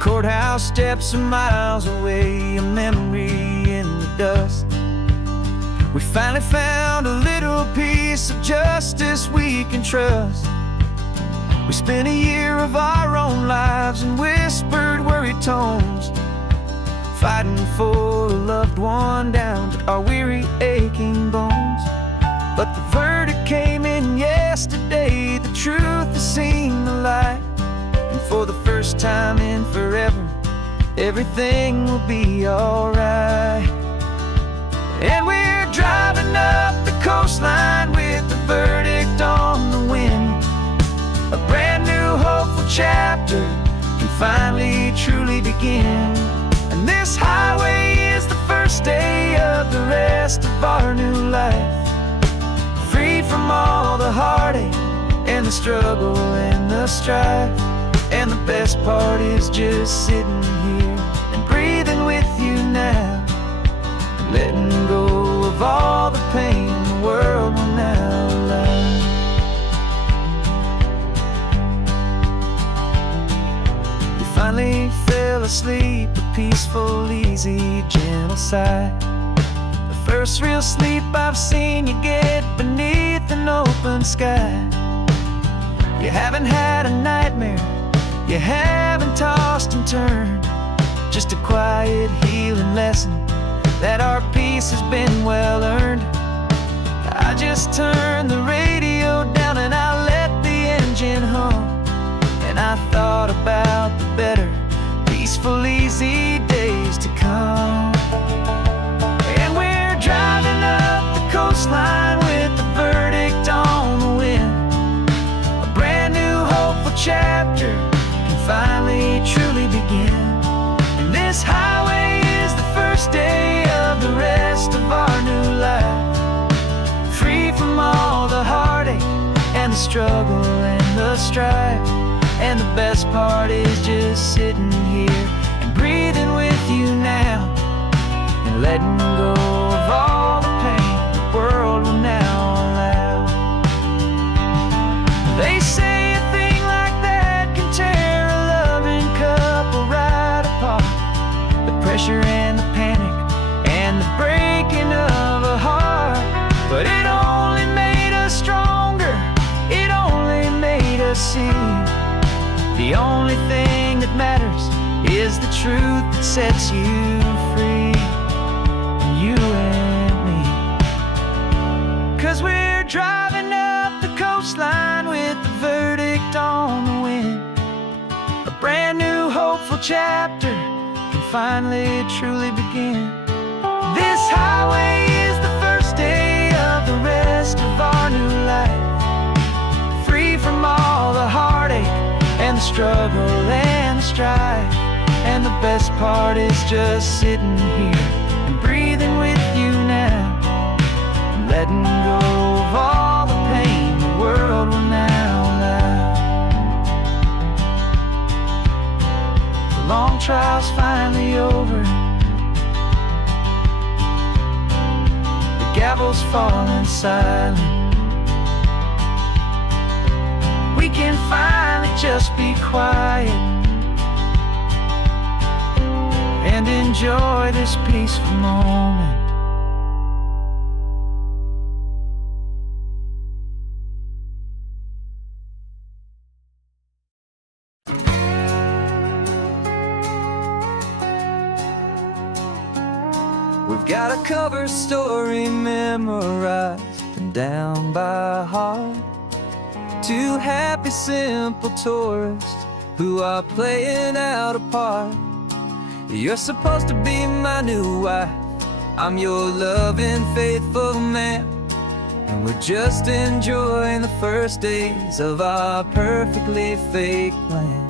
Courthouse steps are miles away, a memory in the dust. We finally found a little piece of justice we can trust. We spent a year of our own lives in whispered, worried tones, fighting for a loved one down to our weary, aching bones. But the verdict came in yesterday, the truth has seen the light. And for the first time in forever, everything will be alright. And we're driving up the coastline with the verdict on the wind. A brand new hopeful chapter can finally truly begin. And this highway is the first day of the rest of our new life, free from all the heartache and the struggle and the strife. And the best part is just sitting here and breathing with you now, letting go of all the pain the world will now allow. We finally fell asleep, a peaceful, easy, gentle sigh. The first real sleep I've seen you get beneath an open sky. You haven't had a nightmare, you haven't tossed and turned, just a quiet healing lesson that our peace has been well earned. I just turned the radio down and I let the engine hum, and I thought about the better, peaceful, easy days to come. And we're driving up the coastline with the verdict on the wind. A brand new hopeful chapter can finally truly begin. And this highway is the first day of the rest of our new life, free from all the heartache and the struggle and the strife. And the best part is just sitting here and breathing with you now, and letting go of all the pain the world will now allow. They say a thing like that can tear a loving couple right apart. The pressure and the panic and the breaking of a heart. But it only made us stronger, it only made us see the only thing that matters is the truth that sets you free, you and me. 'Cause we're driving up the coastline with the verdict on the wind. A brand new hopeful chapter can finally truly begin. This highway is the first day of the rest of our new life, free from all the heartache and the struggle and the strife. And the best part is just sitting here and breathing with you now, and letting go of all the pain the world will now allow. The long trial's finally over, the gavel's falling silent. We can finally just be quiet and enjoy this peaceful moment. We've got a cover story memorized and down by heart. Two happy, simple tourists who are playing out a part. You're supposed to be my new wife, I'm your loving, faithful man, and we're just enjoying the first days of our perfectly fake plan.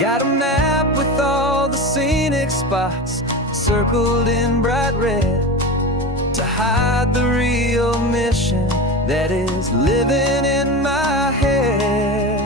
Got a map with all the scenic spots circled in bright red to hide the real mission that is living in my head.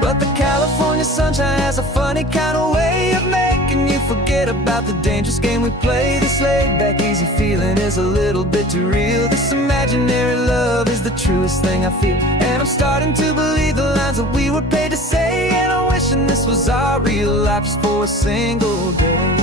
But the California sunshine has a funny kind of way of making you forget about the dangerous game we play. This laid-back, easy feeling is a little bit too real. This imaginary love is the truest thing I feel, and I'm starting to believe the lines that we were paid to say. And I wish wishing this was our real life just for a single day.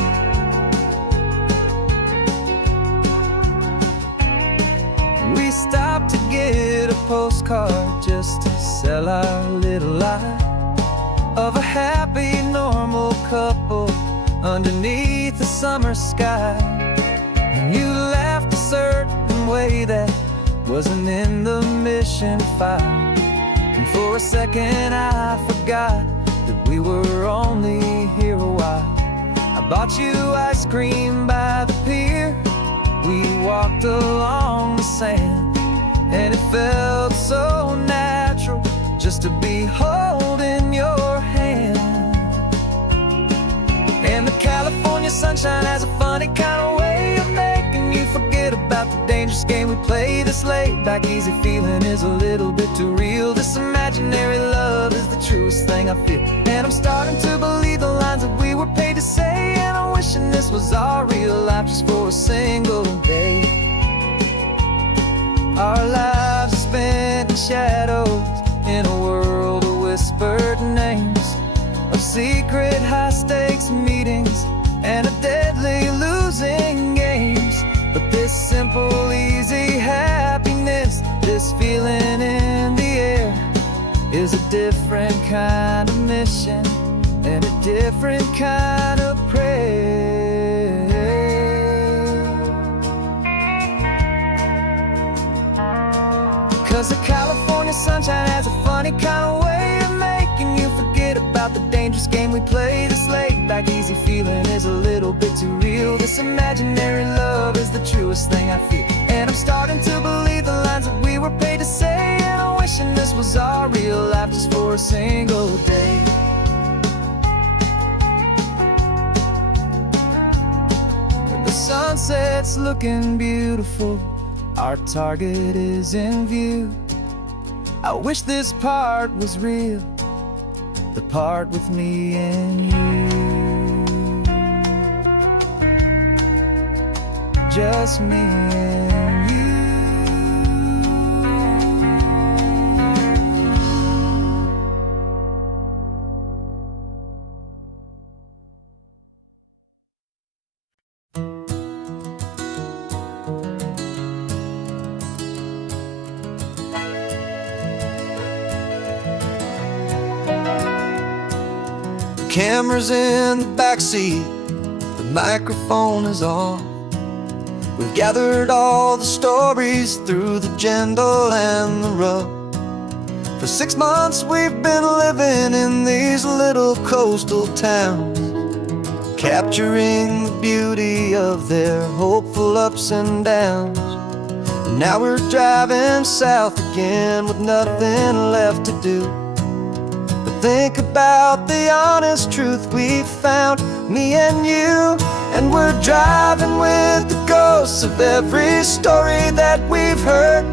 We stopped to get a postcard just to sell our little lie of a happy, normal couple underneath the summer sky. And you laughed a certain way that wasn't in the mission file. And for a second I forgot that we were only here a while. I bought you ice cream by the pier. We walked along the sand, and it felt so natural just to be holding your hand. And the California sunshine has a funny kind of way of making you forget about the dangerous game we play. This laid back easy feeling is a little bit too real. This imaginary love is the truest thing I feel. And I'm starting to believe the lines that we were paid to say. And I'm wishing this was our real life just for a single day. Our lives are spent in shadows, in a world of whispered names, of secret high-stakes meetings and of deadly losing games. But this simple, easy happiness, this feeling in the air, is a different kind of mission and a different kind of prayer. 'Cause the California sunshine has a funny kind of way of making you forget about the dangerous game we play. This laid back easy feeling is a little bit too real. This imaginary love is the truest thing I feel. And I'm starting to believe the lines that we were paid to say. And I'm wishing this was our real life just for a single day. When the sunset's looking beautiful, our target is in view. I wish this part was real, the part with me and you. Just me and you. Camera's in the backseat, the microphone is on. We've gathered all the stories through the gentle and the rough. For 6 months we've been living in these little coastal towns, capturing the beauty of their hopeful ups and downs. And now we're driving south again with nothing left to do. Think about the honest truth we found, me and you. And we're driving with the ghosts of every story that we've heard,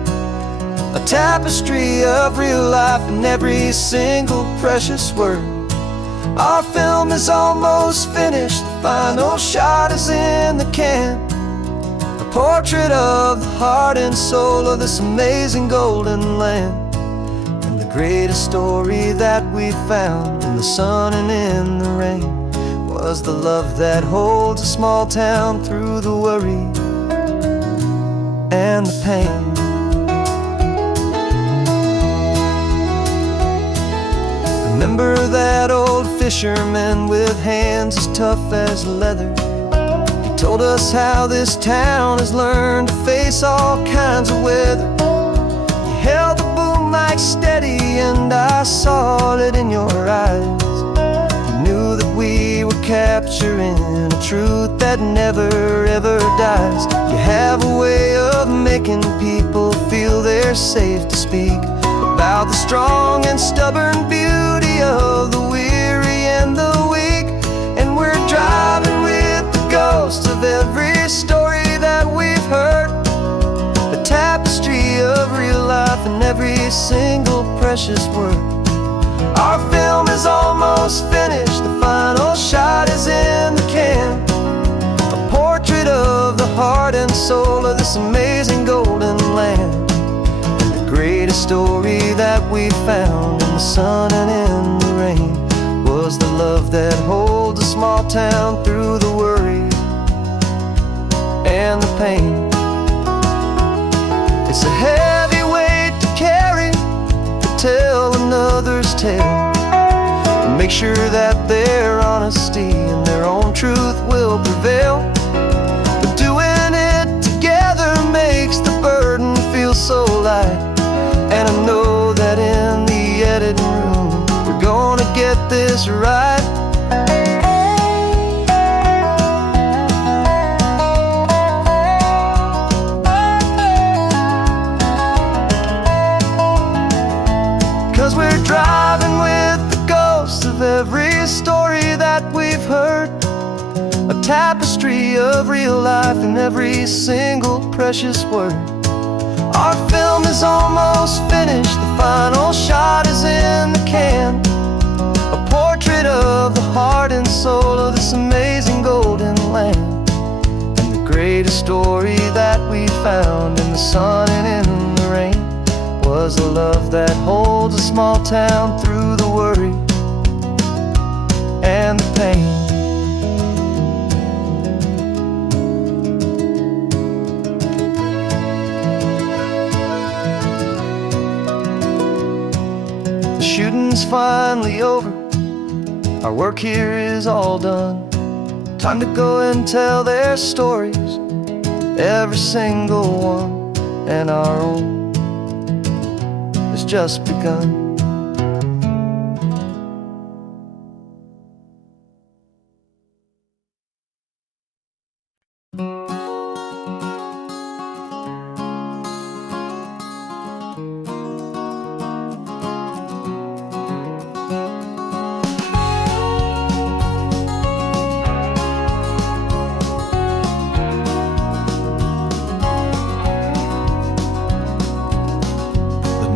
a tapestry of real life in every single precious word. Our film is almost finished, the final shot is in the can, a portrait of the heart and soul of this amazing golden land. Greatest story that we found in the sun and in the rain was the love that holds a small town through the worry and the pain. Remember that old fisherman with hands as tough as leather? He told us how this town has learned to face all kinds of weather. You held the boom mic steady and I saw it in your eyes. You knew that we were capturing a truth that never ever dies. You have a way of making people feel they're safe to speak about the strong and stubborn beauty of the weary and the weak. And we're driving with the ghosts of every story that we've heard, a tapestry of real life in every single precious word. Our film is almost finished, the final shot is in the can, a portrait of the heart and soul of this amazing golden land. And the greatest story that we found in the sun and in the rain was was the love that holds a small town through the worry and the pain. It's a heavy weight to carry, to tell another's tale, and make sure that their honesty and their own truth will prevail. But doing it together makes the burden feel so light. And I know that in the editing room we're gonna get this right. 'Cause we're driving with the ghosts of every story that we've heard, a tapestry of real life in every single precious word. Our film is almost finished, the final shot is in the can, a portrait of the heart and soul of this amazing golden land. And the greatest story that we found in the sun and in the rain was a love that holds a small town through the worry and the pain. The shooting's finally over, our work here is all done. Time to go and tell their stories, every single one, and our own has just begun.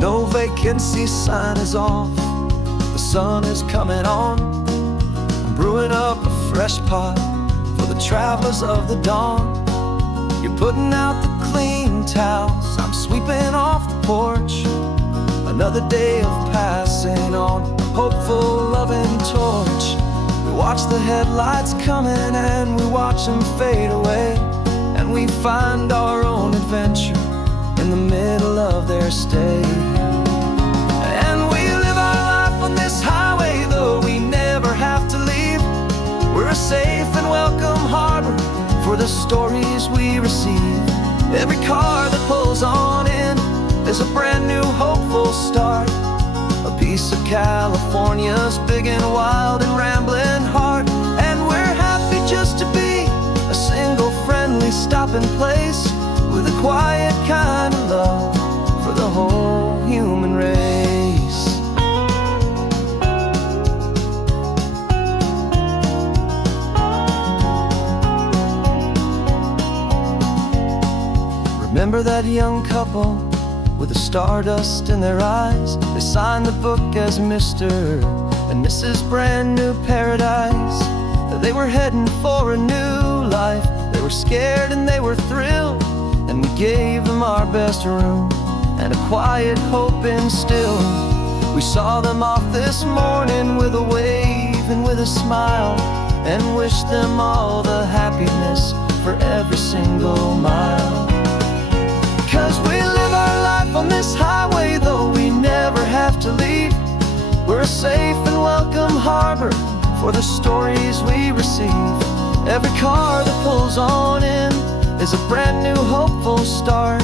No vacancy sign is off, the sun is coming on. I'm brewing up a fresh pot for the travelers of the dawn. You're putting out the clean towels, I'm sweeping off the porch. Another day of passing on, hopeful loving torch. We watch the headlights coming and we watch them fade away, and we find our own adventure in the middle of their stay. And we live our life on this highway, though we never have to leave. We're a safe and welcome harbor for the stories we receive. Every car that pulls on in is a brand new hopeful start, a piece of California's big and wild and rambling heart. And we're happy just to be a single friendly stopping place, with a quiet kind of love for the whole human race. Remember that young couple with the stardust in their eyes? They signed the book as Mr. and Mrs. Brand New Paradise. They were heading for a new life. They were scared and they were thrilled, and we gave them our best room and a quiet hope instilled. We saw them off this morning with a wave and with a smile, and wished them all the happiness for every single mile. 'Cause we live our life on this highway, though we never have to leave. We're a safe and welcome harbor for the stories we receive. Every car that pulls on in is a brand new hopeful start,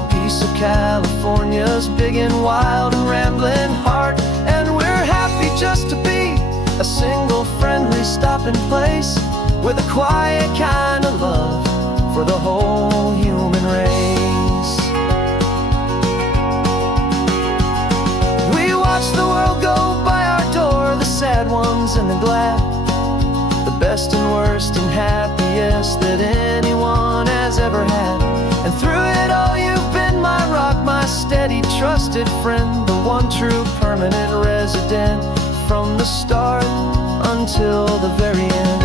a piece of California's big and wild and rambling heart. And we're happy just to be a single friendly stopping place, with a quiet kind of love for the whole human race. We watch the world go by our door, the sad ones and the glad, the best and worst and happiest that anyone has ever had. And through it all you've been my rock, my steady trusted friend, the one true permanent resident, from the start until the very end.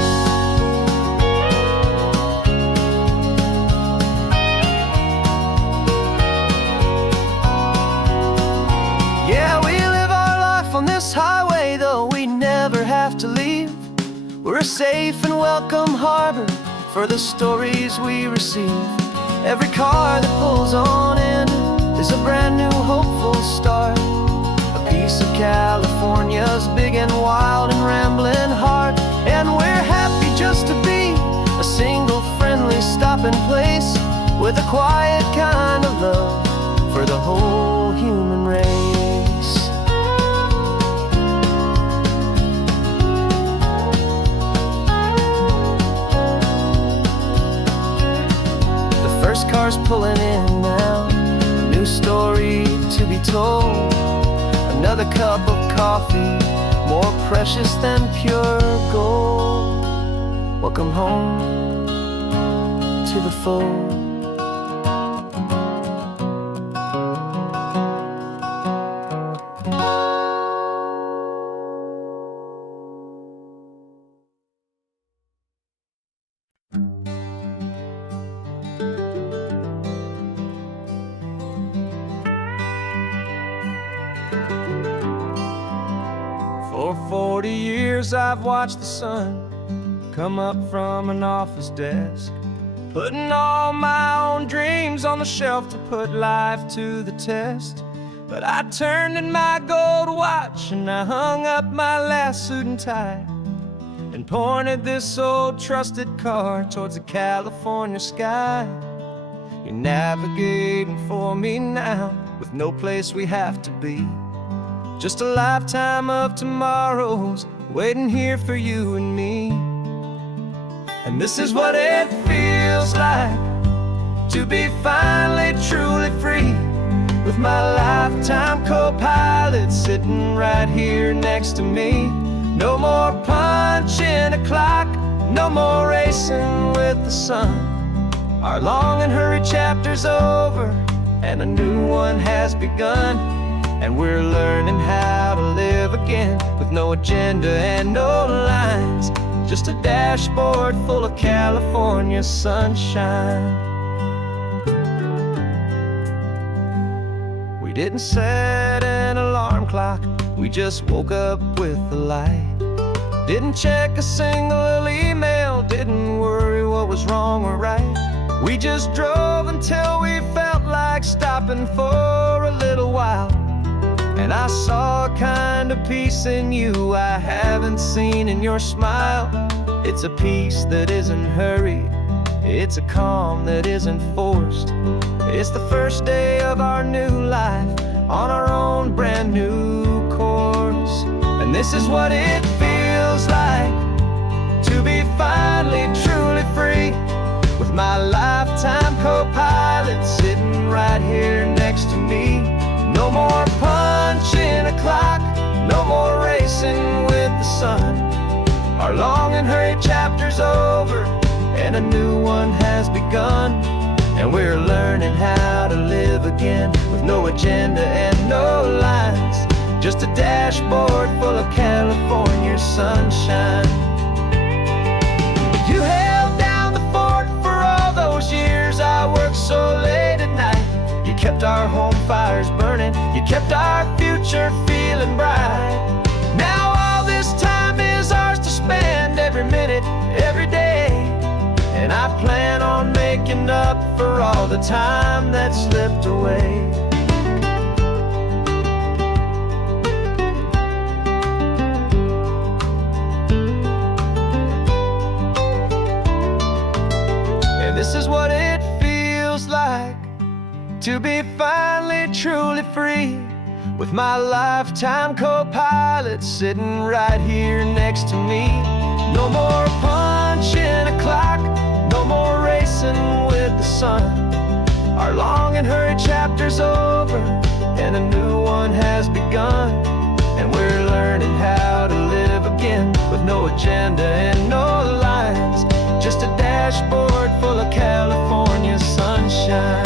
Yeah, we live our life on this highway, though we never have safe and welcome harbor for the stories we receive. Every car that pulls on in is a brand new hopeful start. A piece of California's big and wild and rambling heart. And we're happy just to be a single friendly stopping place with a quiet kind of love for the whole human race. First car's pulling in now, a new story to be told. Another cup of coffee, more precious than pure gold. Welcome home to the fold. For 40 years I've watched the sun come up from an office desk, putting all my own dreams on the shelf to put life to the test. But I turned in my gold watch and I hung up my last suit and tie and pointed this old trusted car towards the California sky. You're navigating for me now with no place we have to be. Just a lifetime of tomorrows waiting here for you and me. And this is what it feels like to be finally truly free, with my lifetime co-pilot sitting right here next to me. No more punching a clock, no more racing with the sun. Our long and hurried chapter's over and a new one has begun. And we're learning how to live again with no agenda and no lines, just a dashboard full of California sunshine. We didn't set an alarm clock, we just woke up with the light. Didn't check a single email, didn't worry what was wrong or right. We just drove until we felt like stopping for a little while. And I saw a kind of peace in you I haven't seen in your smile. It's a peace that isn't hurried, it's a calm that isn't forced. It's the first day of our new life on our own brand new course. And this is what it feels like to be finally truly free, with my lifetime co-pilot sitting right here next to me. No more punching a clock, no more racing with the sun. Our long and hurried chapter's over and a new one has begun. And we're learning how to live again with no agenda and no lines, just a dashboard full of California sunshine. You held down the fort for all those years I worked so late at night. You kept our home fires burning, you kept our future feeling bright. Now all this time is ours to spend, every minute, every day. And I plan on making up for all the time that slipped away. And this is what it feels like to be finally truly free, with my lifetime co-pilot sitting right here next to me. No more punching a clock, no more racing with the sun. Our long and hurried chapter's over and a new one has begun. And we're learning how to live again with no agenda and no lines, just a dashboard full of California sunshine.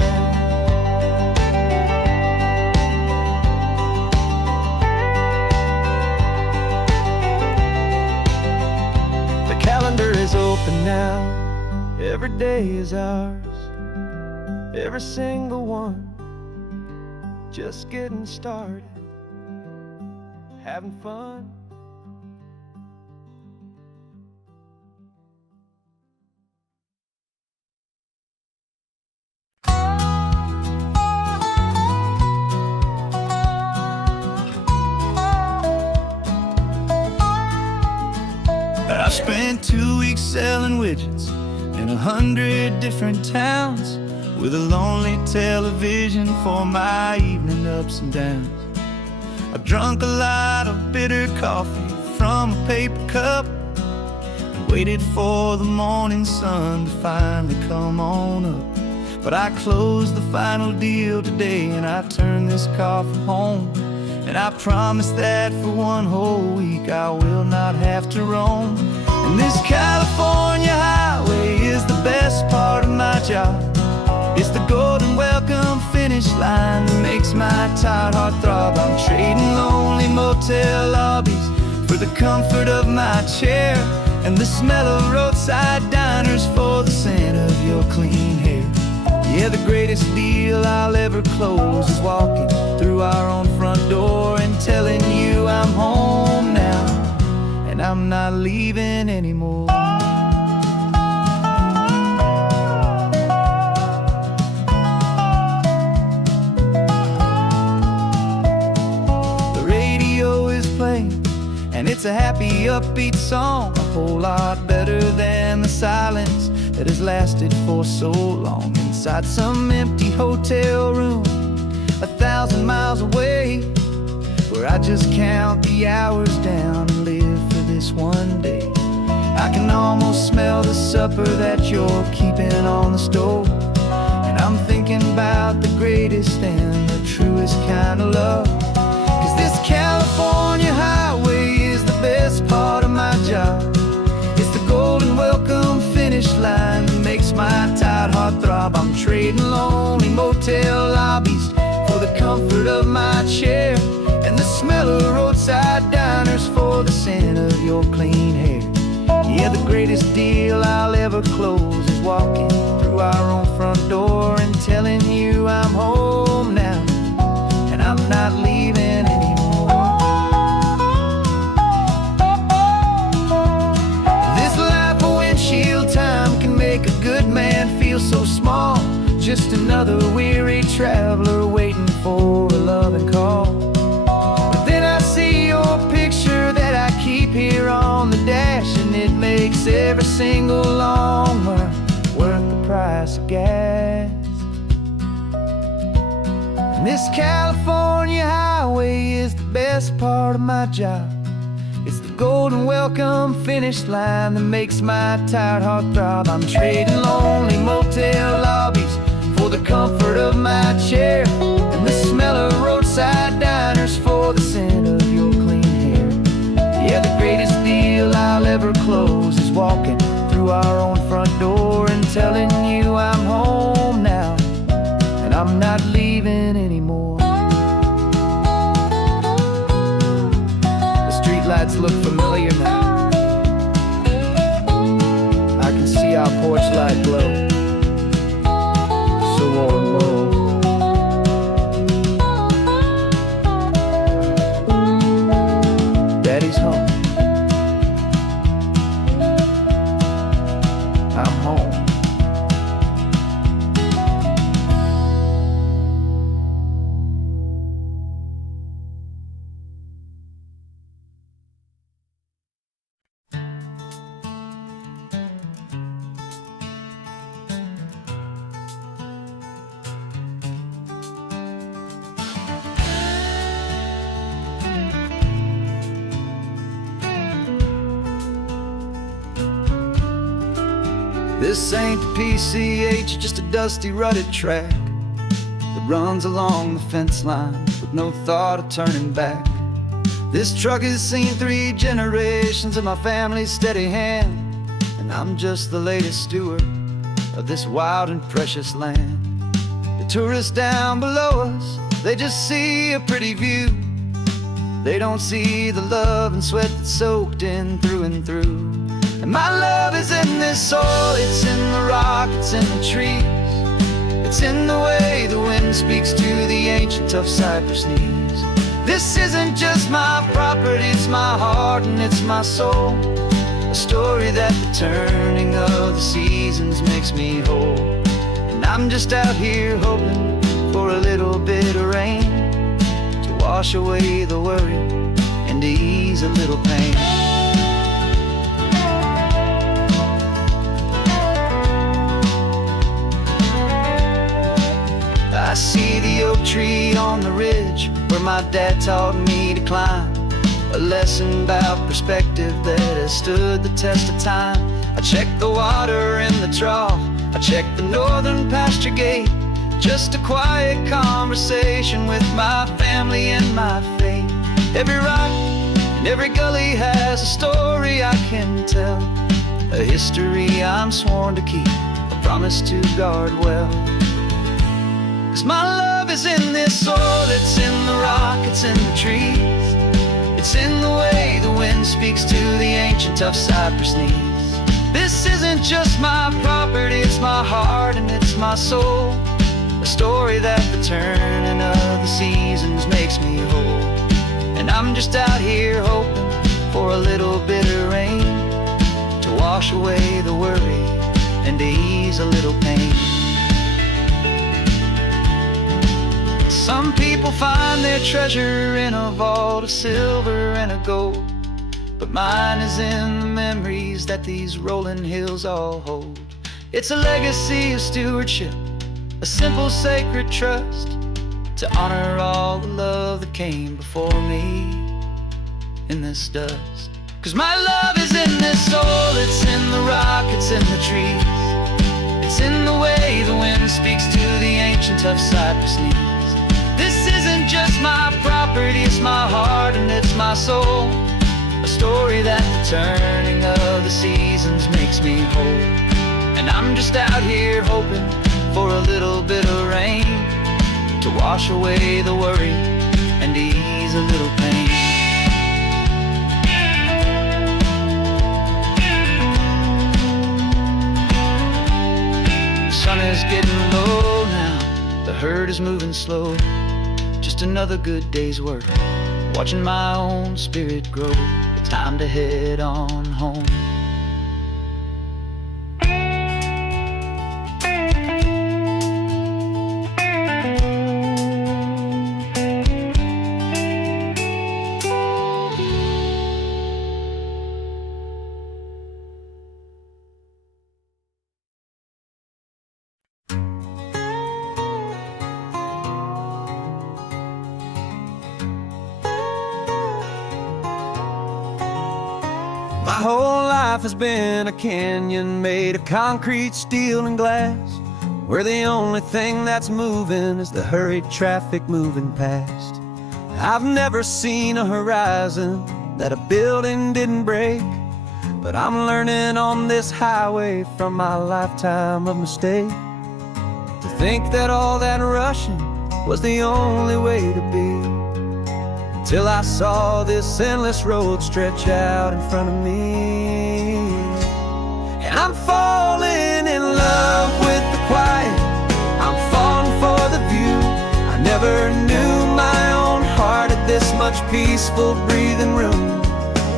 Calendar is open now, every day is ours, every single one, just getting started, having fun. Spent 2 weeks selling widgets in 100 different towns, with a lonely television for my evening ups and downs. I drunk a lot of bitter coffee from a paper cup, and waited for the morning sun to finally come on up. But I closed the final deal today, and I turned this car from home. And I promise that for one whole week I will not have to roam. And this California highway is the best part of my job. It's the golden welcome finish line that makes my tired heart throb. I'm trading lonely motel lobbies for the comfort of my chair, and the smell of roadside diners for the scent of your clean hair. Yeah, the greatest deal I'll ever close is walking through our own front door and telling you I'm home now, and I'm not leaving anymore. The radio is playing, and it's a happy, upbeat song, a whole lot better than the silence that has lasted for so long. Inside some empty hotel room 1,000 miles away, where I just count the hours down and live for this one day. I can almost smell the supper that you're keeping on the stove, and I'm thinking about the greatest and the truest kind of love. 'Cause this California highway is the best part of my job. It's the golden welcome finish line that makes my tired heart throb. I'm trading lonely motel lobbies for the comfort of my chair, and the smell of roadside diners for the scent of your clean hair. Yeah, the greatest deal I'll ever close is walking through our own front door and telling you I'm home now, and I'm not leaving anymore. This life of windshield time can make a good man feel so small, just another weary traveler waiting for a loving call. But then I see your picture that I keep here on the dash, and it makes every single long mile worth the price of gas. And this California highway is the best part of my job. It's the golden welcome finish line that makes my tired heart throb. I'm trading lonely motel lobbies for the comfort of my chair, and the smell of roadside diners for the scent of your clean hair. Yeah, the greatest deal I'll ever close is walking through our own front door and telling you I'm home now, and I'm not leaving anymore. The streetlights look familiar now. I can see our porch light glow, so warm, oh. Daddy's home. I'm home. This ain't the PCH, just a dusty, rutted track that runs along the fence line with no thought of turning back. This truck has seen 3 generations of my family's steady hand, and I'm just the latest steward of this wild and precious land. The tourists down below us, they just see a pretty view. They don't see the love and sweat that's soaked in through and through. And my love is in this soil, it's in the rock, it's in the trees. It's in the way the wind speaks to the ancient tough cypress knees. This isn't just my property, it's my heart and it's my soul. A story that the turning of the seasons makes me whole. And I'm just out here hoping for a little bit of rain to wash away the worry and to ease a little pain. see the oak tree on the ridge where my dad taught me to climb. A lesson about perspective that has stood the test of time. I check the water in the trough, I check the northern pasture gate. Just a quiet conversation with my family and my faith. Every rock and every gully has a story I can tell, a history I'm sworn to keep, a promise to guard well. 'Cause my love is in this soil, it's in the rock, it's in the trees. It's in the way the wind speaks to the ancient tough cypress knees. This isn't just my property, it's my heart and it's my soul. A story that the turning of the seasons makes me whole. And I'm just out here hoping for a little bit of rain to wash away the worry and to ease a little pain. Some people find their treasure in a vault of silver and of gold, but mine is in the memories that these rolling hills all hold. It's a legacy of stewardship, a simple sacred trust, to honor all the love that came before me in this dust. 'Cause my love is in this soul, it's in the rock, it's in the trees. It's in the way the wind speaks to the ancient tough cypress knees. This isn't just my property, it's my heart and it's my soul. A story that the turning of the seasons makes me whole. And I'm just out here hoping for a little bit of rain to wash away the worry and ease a little pain. The sun is getting low now, the herd is moving slow. Just another good day's work, watching my own spirit grow. It's time to head on home. My whole life has been a canyon made of concrete, steel, and glass, where the only thing that's moving is the hurried traffic moving past. I've never seen a horizon that a building didn't break, but I'm learning on this highway from my lifetime of mistake to think that all that rushing was the only way to be. Till I saw this endless road stretch out in front of me. And I'm falling in love with the quiet, I'm falling for the view. I never knew my own heart had this much peaceful breathing room.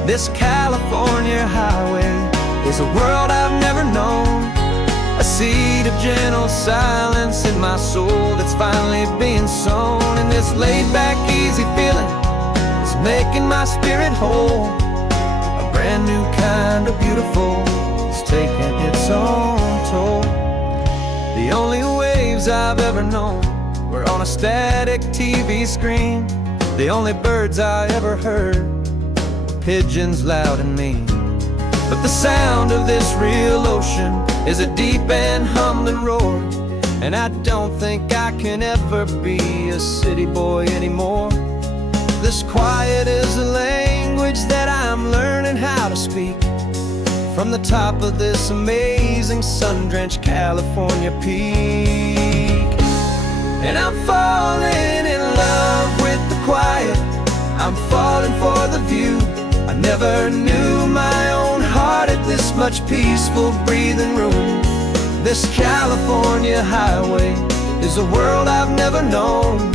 This California highway is a world I've never known, a seed of gentle silence in my soul that's finally being sown. And this laid-back, easy feeling making my spirit whole. A brand new kind of beautiful is taking its own toll. The only waves I've ever known were on a static TV screen. The only birds I ever heard were pigeons loud and mean. But the sound of this real ocean is a deep and humbling roar, and I don't think I can ever be a city boy anymore. This quiet is a language that I'm learning how to speak from the top of this amazing sun-drenched California peak. And I'm falling in love with the quiet, I'm falling for the view. I never knew my own heart had this much peaceful breathing room. This California highway is a world I've never known,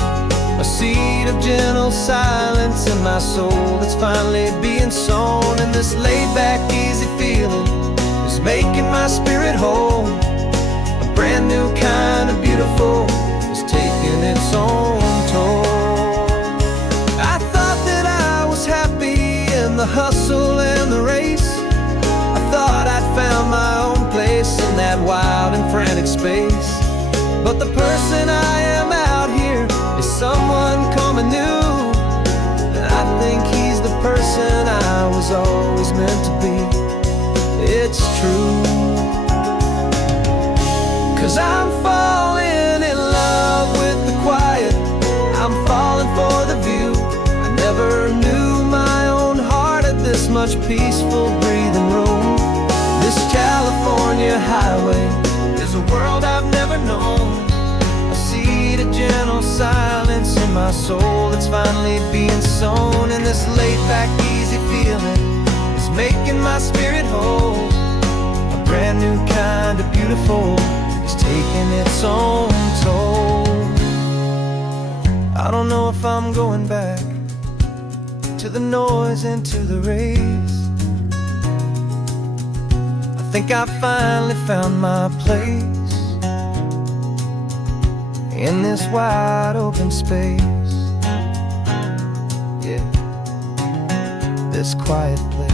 a seed of gentle silence in my soul that's finally being sown. And this laid-back, easy feeling is making my spirit whole. A brand new kind of beautiful is taking its own toll. I thought that I was happy in the hustle and the race. I thought I'd found my own place in that wild and frantic space. But the person I am out was always meant to be. It's true, 'cause I'm falling in love with the quiet. I'm falling for the view. I never knew my own heart had this much peaceful breathing room. This California highway is a world I've never known. I see the gentle silence in my soul that's finally being sown. And this laid-back, easy feeling is making my spirit whole. A brand new kind of beautiful is taking its own toll. I don't know if I'm going back to the noise and to the race. I think I finally found my place in this wide open space. Yeah, this quiet place.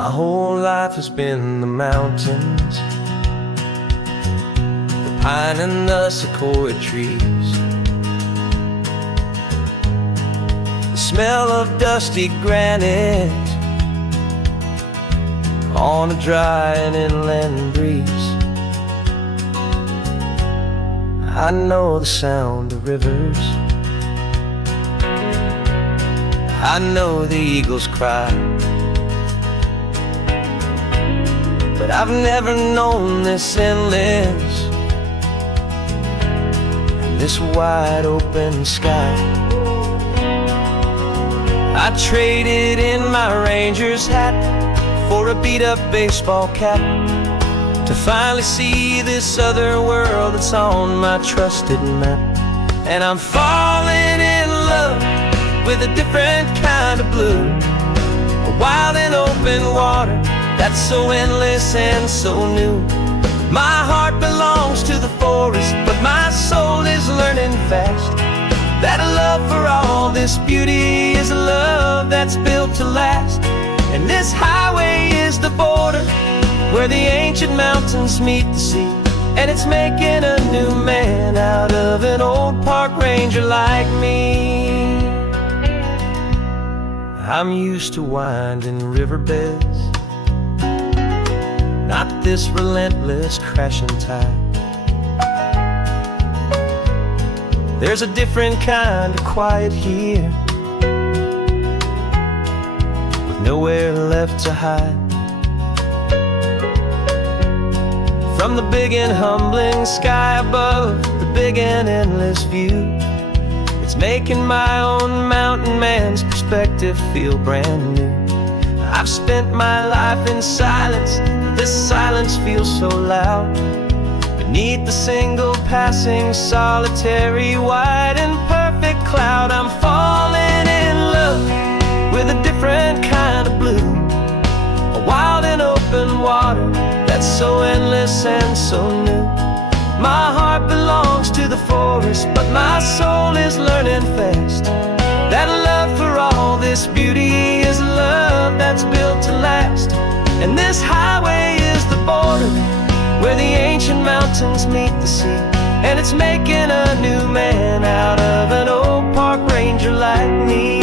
My whole life has been the mountains, the pine and the sequoia trees, the smell of dusty granite on a dry and inland breeze. I know the sound of rivers, I know the eagles cry, but I've never known this endless and this wide open sky. I traded in my Ranger's hat for a beat-up baseball cap to finally see this other world that's on my trusted map. And I'm falling in love with a different kind of blue, a wild and open water that's so endless and so new. My heart belongs to the forest, but my soul is learning fast that a love for all this beauty is a love that's built to last. And this highway is the border where the ancient mountains meet the sea, and it's making a new man out of an old park ranger like me. I'm used to winding riverbeds, not this relentless crashing tide. There's a different kind of quiet here, with nowhere left to hide. From the big and humbling sky above, the big and endless view, it's making my own mountain man's perspective feel brand new. I've spent my life in silence, this silence feels so loud. Beneath the single passing solitary white and perfect cloud, I'm falling in love with a different kind of blue, a wild and open water that's so endless and so new. My heart belongs to the forest, but my soul is learning fast that love for all this beauty is a love that's built to last. And this highway is the border where the ancient mountains meet the sea, and it's making a new man out of an old park ranger like me.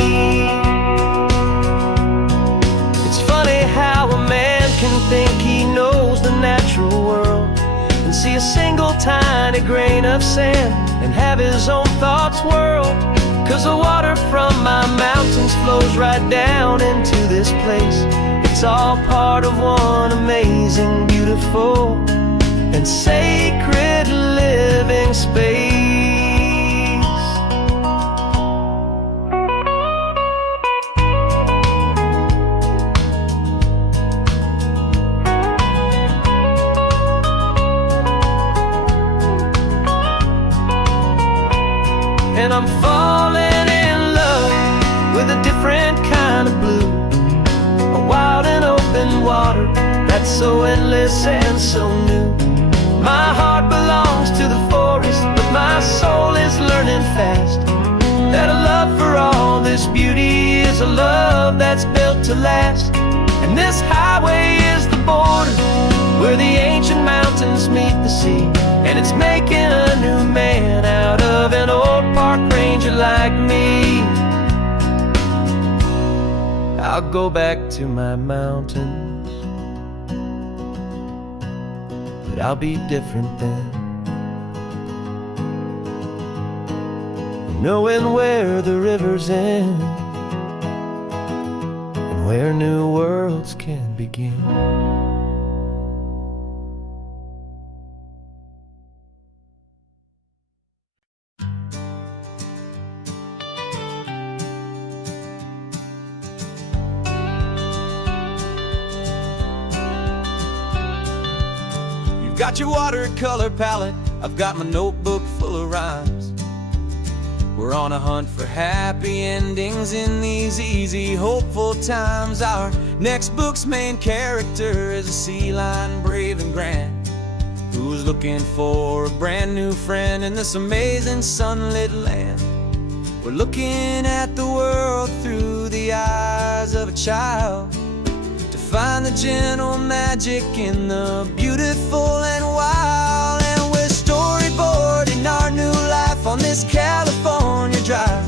It's funny how a man can think he knows the natural world and see a single tiny grain of sand and have his own thoughts whirl. 'Cause the water from my mountains flows right down into this place. It's all part of one amazing, beautiful, and sacred living space. And I'm falling in love with a different that's so endless and so new. My heart belongs to the forest, but my soul is learning fast that a love for all this beauty is a love that's built to last. And this highway is the border where the ancient mountains meet the sea, and it's making a new man out of an old park ranger like me. I'll go back to my mountains, but I'll be different then, knowing where the rivers end and where new worlds can begin. Got your watercolor palette, I've got my notebook full of rhymes. We're on a hunt for happy endings in these easy, hopeful times. Our next book's main character is a sea lion, brave and grand, who's looking for a brand new friend in this amazing sunlit land. We're looking at the world through the eyes of a child, find the gentle magic in the beautiful and wild. And we're storyboarding our new life on this California drive,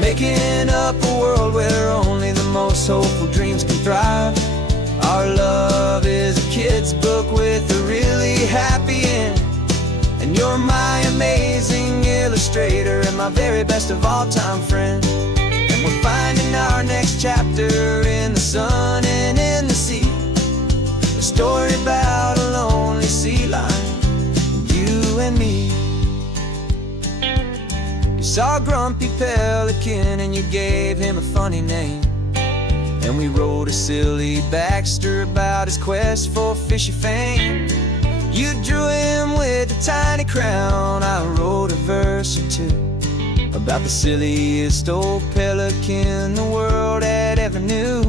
making up a world where only the most hopeful dreams can thrive. Our love is a kid's book with a really happy end, and you're my amazing illustrator and my very best of all time friend. We're finding our next chapter in the sun and in the sea, a story about a lonely sea lion, you and me. You saw a grumpy pelican and you gave him a funny name, and we wrote a silly Baxter about his quest for fishy fame. You drew him with a tiny crown, I wrote a verse or two about the silliest old pelican the world had ever knew.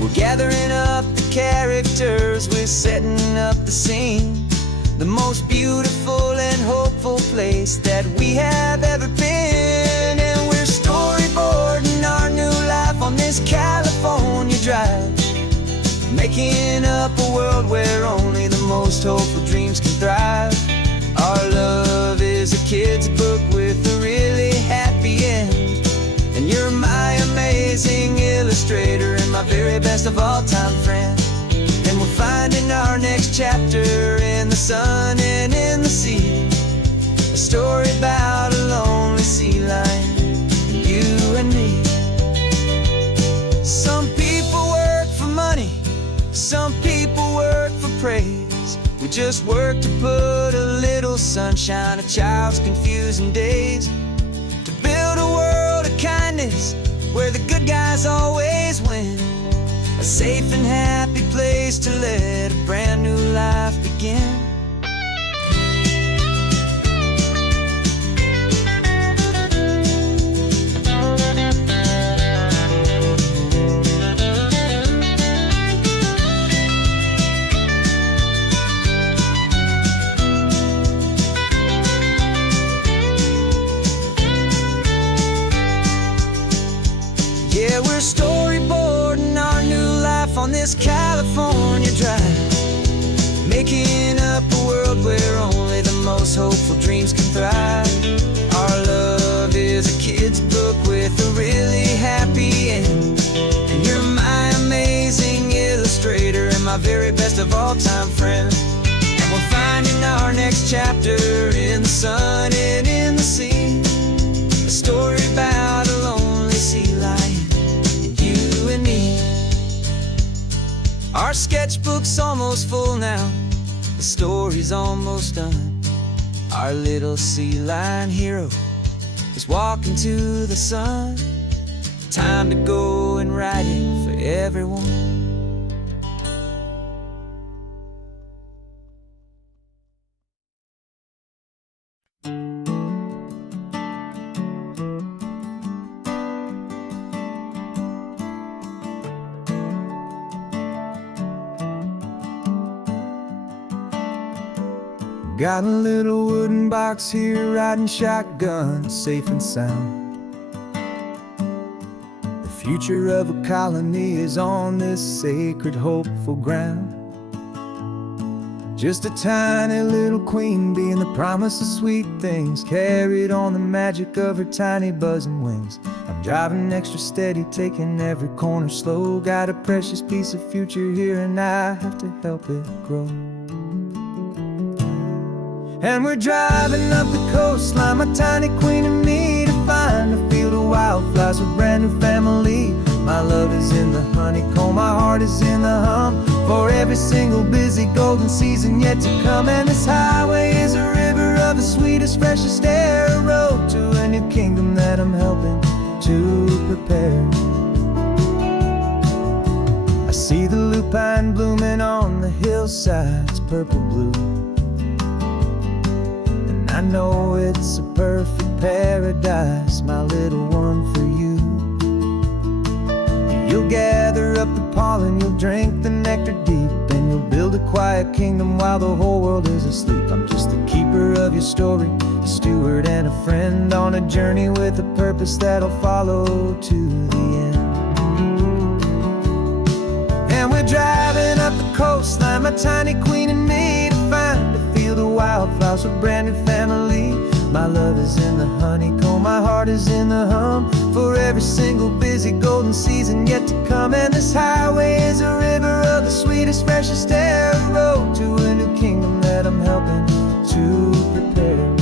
We're gathering up the characters, we're setting up the scene, the most beautiful and hopeful place that we have ever been. And we're storyboarding our new life on this California drive, making up a world where only the most hopeful dreams can thrive. Our love is a kid's book with a really happy end, and you're my amazing illustrator and my very best of all time friend. And we're finding our next chapter in the sun and in the sea, a story about a lonely sea lion, you and me. Some people work for money, some people work for praise. We just work to put a little sunshine in a child's confusing days, to build a world of kindness where the good guys always win, a safe and happy place to let a brand new life begin. Yeah, we're storyboarding our new life on this California drive, making up a world where only the most hopeful dreams can thrive. Our love is a kid's book with a really happy end, and you're my amazing illustrator and my very best of all time friend. And we're finding our next chapter in the sun and in the sea, a story about a lonely sea lion, you and me. Our sketchbook's almost full now, the story's almost done. Our little sea lion hero is walking to the sun. Time to go and write it for everyone. Got a little wooden box here, riding shotgun, safe and sound. The future of a colony is on this sacred, hopeful ground. Just a tiny little queen bee, and the promise of sweet things carried on the magic of her tiny buzzing wings. I'm driving extra steady, taking every corner slow. Got a precious piece of future here, and I have to help it grow. And we're driving up the coastline, my tiny queen and me, to find a field of wildflowers with a brand new family. My love is in the honeycomb, my heart is in the hum, for every single busy golden season yet to come. And this highway is a river of the sweetest, freshest air, a road to a new kingdom that I'm helping to prepare. I see the lupine blooming on the hillsides, purple blue, and I know it's a perfect paradise, my little one, for you. You'll gather up the pollen, you'll drink the nectar deep, and you'll build a quiet kingdom while the whole world is asleep. I'm just the keeper of your story, a steward and a friend, on a journey with a purpose that'll follow to the end. And we're driving up the coastline, my tiny queen and me, to find a field of wildflowers with a brand new family. My love is in the honeycomb, my heart is in the hum, for every single busy golden season yet to come. And this highway is a river of the sweetest, freshest air, a road to a new kingdom that I'm helping to prepare.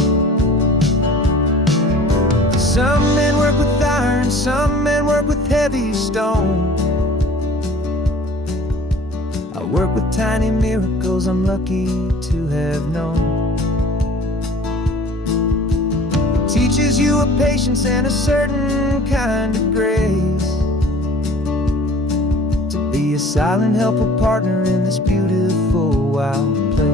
Some men work with iron, some men work with heavy stone. I work with tiny miracles I'm lucky to have known. Teaches you a patience and a certain kind of grace, to be a silent helper partner in this beautiful wild place.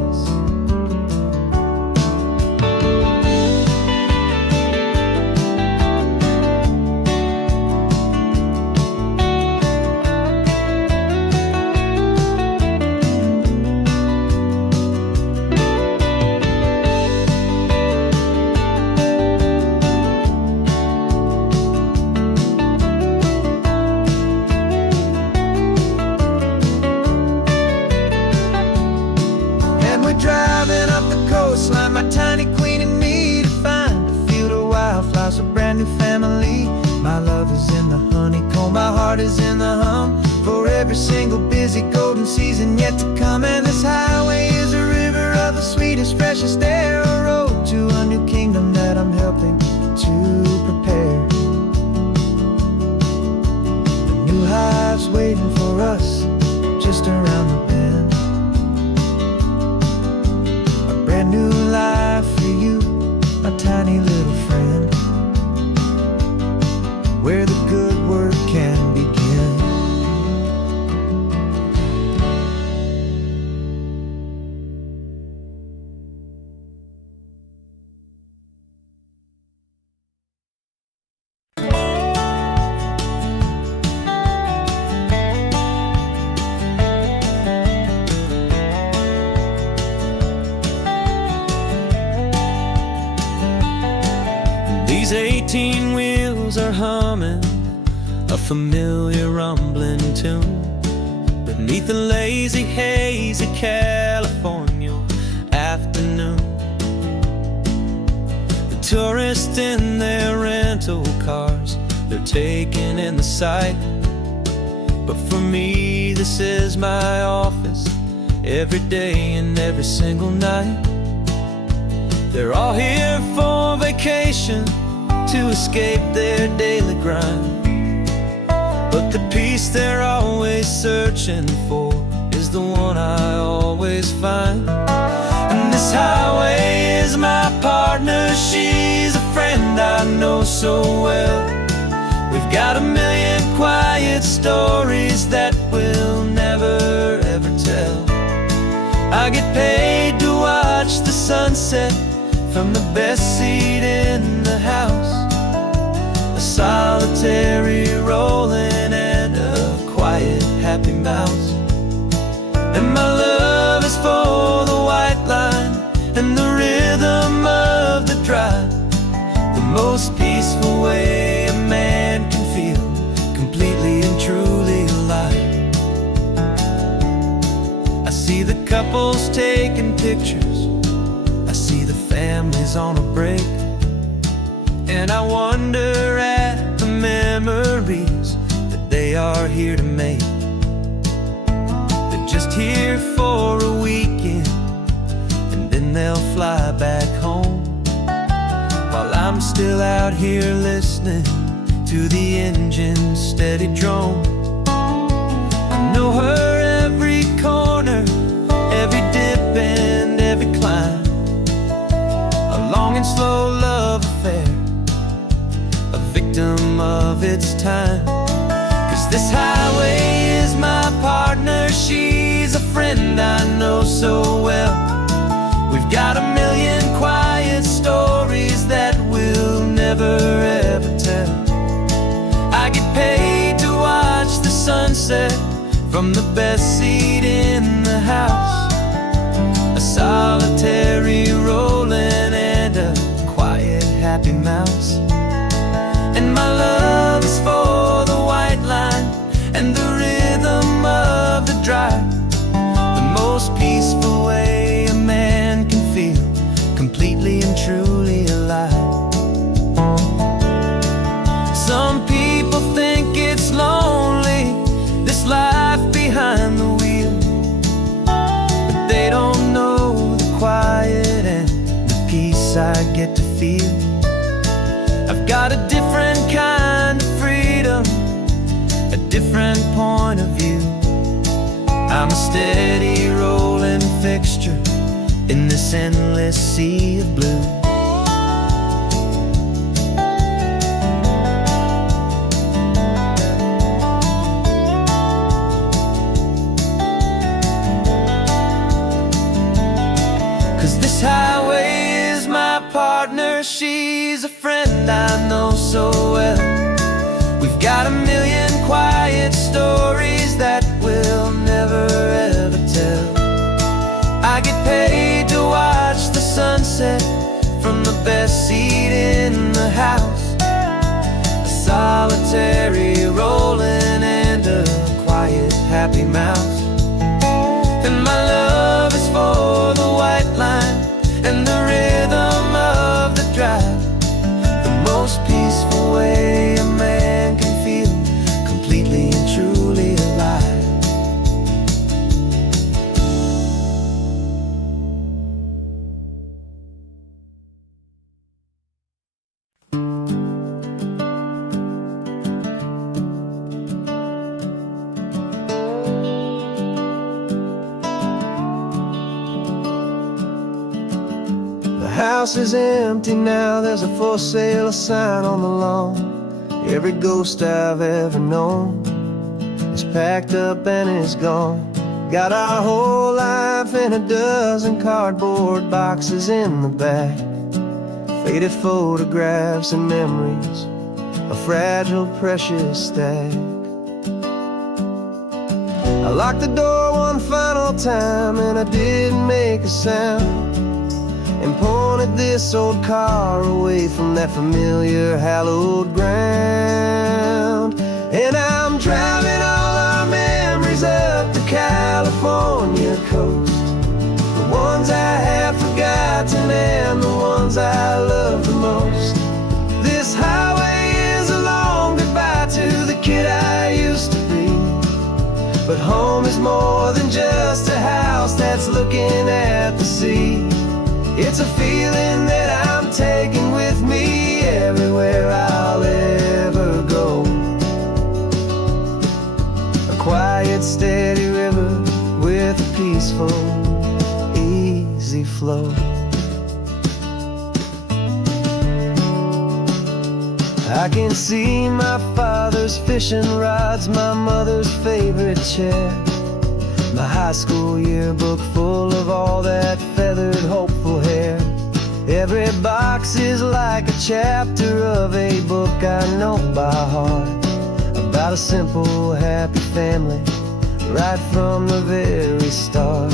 Driving up the coastline, my tiny queen and me, to find a field of wildflowers, a brand new family. My love is in the honeycomb, my heart is in the hum, for every single busy golden season yet to come. And this highway is a river of the sweetest, freshest air, a road to a new kingdom that I'm helping to prepare. The new hive's waiting for us just around the bend. Brand new life for you, my tiny little friend, where the good work can begin. These 18 wheels are humming a familiar rumbling tune beneath the lazy haze of California afternoon. The tourists in their rental cars, they're taking in the sight, but for me this is my office, every day and every single night. They're all here for vacation, to escape their daily grind, but the peace they're always searching for is the one I always find. And this highway is my partner, she's a friend I know so well. We've got a million quiet stories that we'll never ever tell. I get paid to watch the sunset from the best seat in the house, a solitary rolling and a quiet happy mouse. And my love is for the white line and the rhythm of the drive, the most peaceful way a man can feel completely and truly alive. I see the couples taking pictures, I see the families on a break, and I wonder at the memories that they are here to make. They're just here for a weekend, and then they'll fly back home, while I'm still out here listening to the engine's steady drone. I know her every corner, every dip and every climb, a long and slow love affair, a victim of its time. 'Cause this highway is my partner, she's a friend I know so well. We've got a million quiet stories that we'll never ever tell. I get paid to watch the sunset from the best seat in the house, a solitary rolling and a quiet happy mouse. And my love is for the white line and the rhythm of the drive, the most peaceful way a man can feel completely and truly alive. Some people think it's lonely, this life behind the wheel, but they don't know the quiet and the peace I get to feel. I've got a different kind of freedom, a different point of view. I'm a steady rolling fixture in this endless sea of blue. 'Cause this highway is my partner, she's a friend I know so well. We've got a million quiet stories that we'll never ever tell. I get paid to watch the sunset from the best seat in the house, a solitary rolling and a quiet happy mouse. And my love is for the white line and the rhythm of the drive, the most peaceful way a man can feel completely and truly alive. The house is empty now, there's a for sale sign on the lawn. Every ghost I've ever known is packed up and is gone. Got our whole life in a dozen cardboard boxes in the back, faded photographs and memories, a fragile, precious stack. I locked the door one final time and I didn't make a sound, and pointed this old car away from that familiar hallowed ground. And I'm driving all our memories up the California coast, the ones I have forgotten and the ones I love the most. This highway is a long goodbye to the kid I used to be, but home is more than just a house that's looking at the sea. It's a feeling that I'm taking with me everywhere I'll ever go, a quiet, steady river with a peaceful, easy flow. I can see my father's fishing rods, my mother's favorite chair, my high school yearbook full of all that feathered, hopeful hair. Every box is like a chapter of a book I know by heart, about a simple, happy family right from the very start.